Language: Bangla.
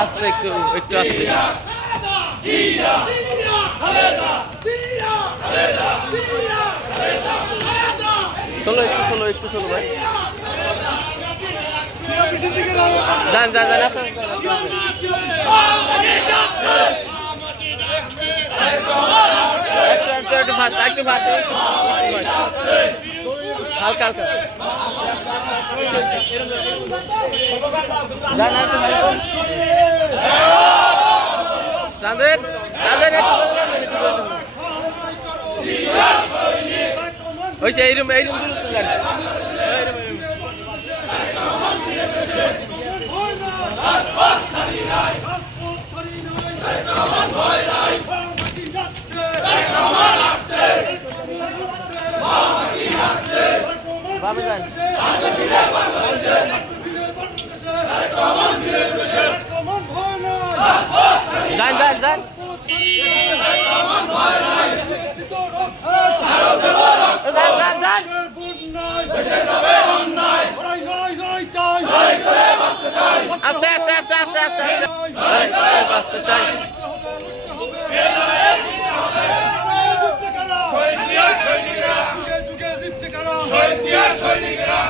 আস্তে একটু একটু আস্তে চলো একটু চলো একটু চলো ভাই যান যান যান আস্তে আস্তে একটু ফাস্ট একটু ফাস্ট হালকা হালকা যান একটু যাদের যাদের ওইসে এইরকম এইরকম বাবা যান যান যান যান আস্তে আস্তে আস্তে আস্তে আস্তে আস্তে চাই সৈনিকরা